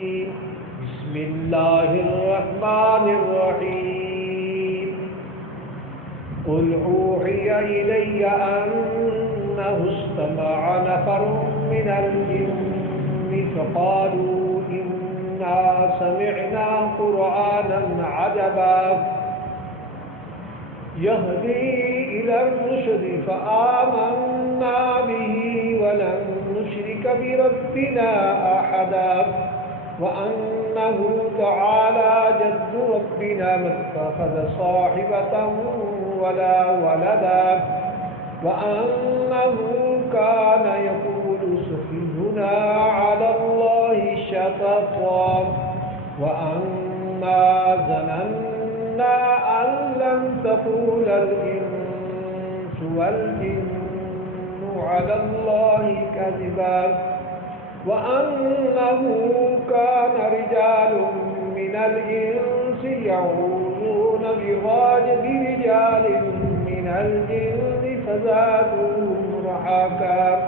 بسم الله الرحمن الرحيم قل أوحي إلي أنه استمع نفر من الجن فقالوا إنا سمعنا قرآنا عجبا يهدي إلى الرشد فآمنا به ولن نشرك بربنا أحدا وأنه تعالى جد ربنا ما اتخذ صاحبة ولا ولدا وأنه كان يقول سفيهنا على الله شططا وأنا ظننا أن لن تقول الإنس والجن على الله كذبا وأنه كان رجال من الإنس يعوذون برجال من الجن فزادوهم رهقا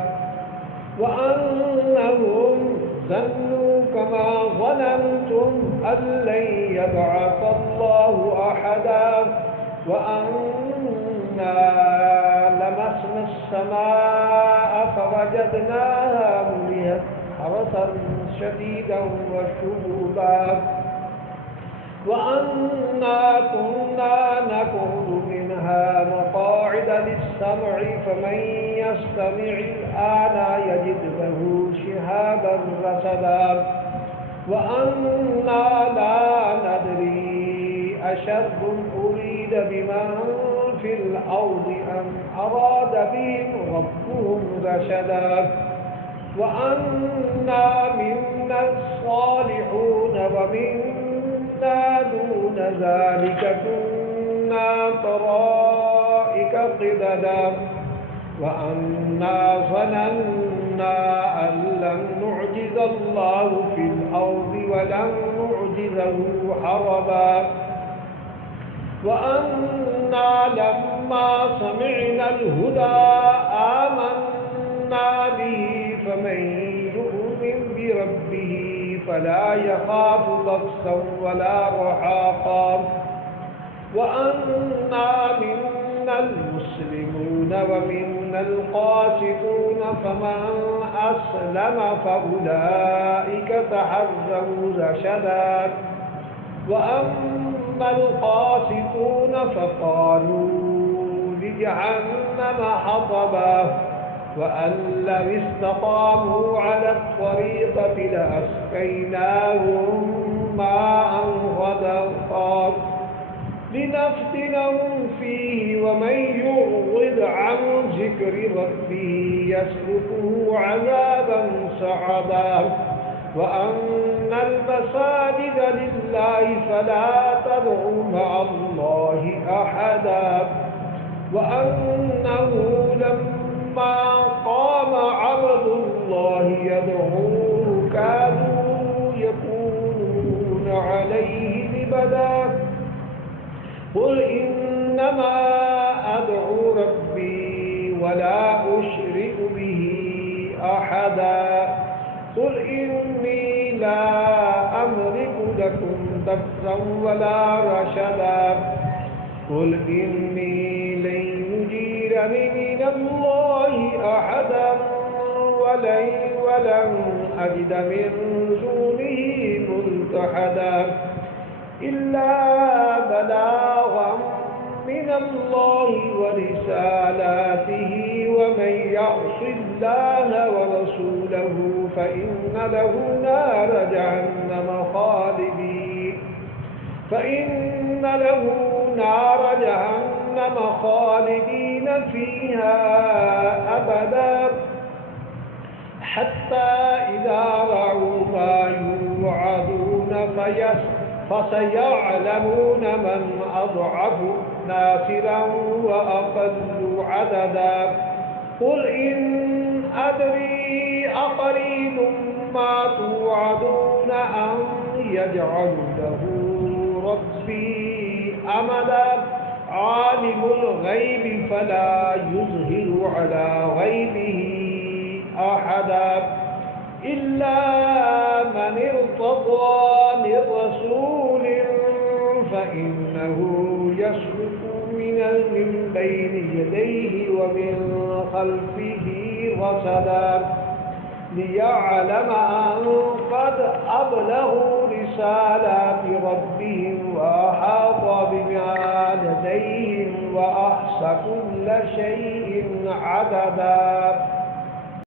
وأنهم ظنوا كما ظننتم أن لن يبعث الله أحدا وأنا لمسنا السماء فوجدناها ملئت حرسا شديدا وشهبا وأنا كنا نقعد منها مقاعد للسمع فمن يستمع الآن يجد له شهابا رصدا وأنا لا ندري أشر أريد بمن في الأرض أم أراد بهم ربهم رشدا وأنا منا الصالحون ومنا دون ذلك كنا طرائق قددا وأنا ظننا أن لن نعجز الله في الأرض ولن نعجزه هربا وأنا لما سمعنا الهدى آمنا به فمن يؤمن بربه فلا يخاف بخسا ولا رهقا وأنا منا المسلمون ومنا القاسطون فمن أسلم فأولئك تحروا رشدا وأما القاسطون فقالوا لجهنم حطبا وأن لو استقاموا على الطريقة لأسقيناهم ماء غدقا لنفتنهم فيه ومن يعرض عن ذكر ربه يسلكه عذابا صعدا وأن المساجد لله فلا تدعوا مع الله أحدا وأنه لما قام عبد الله يدعوه كانوا يكونون عليه لبدا قل إنما أدعو ربي ولا أشرك به أحدا قل إني لا أملك لكم ضرا ولا رشدا قل إني لن يجيرني من الله أحدا ولن أجد من دونه ملتحدا إلا بلاغا من الله ورسالاته ومن يعص الله ورسوله فإن له نار جهنم خالدين فيها أبدا حتى إذا رأوا ما يوعدون فسيعلمون من أضعف ناصرا وأقل عددا قل إن أدري أقريب ما توعدون أم يجعل له ربي أمدا عالم الغيب فلا يظهر على غيبه أحدا إلا من من ارتضى من رسول فإنه يسلك من بين يديه ومن خلفه رصدا ليعلم أن قد أبلغوا رسالات ربهم وأحاط بما لديهم وأحصى كل شيء عددا.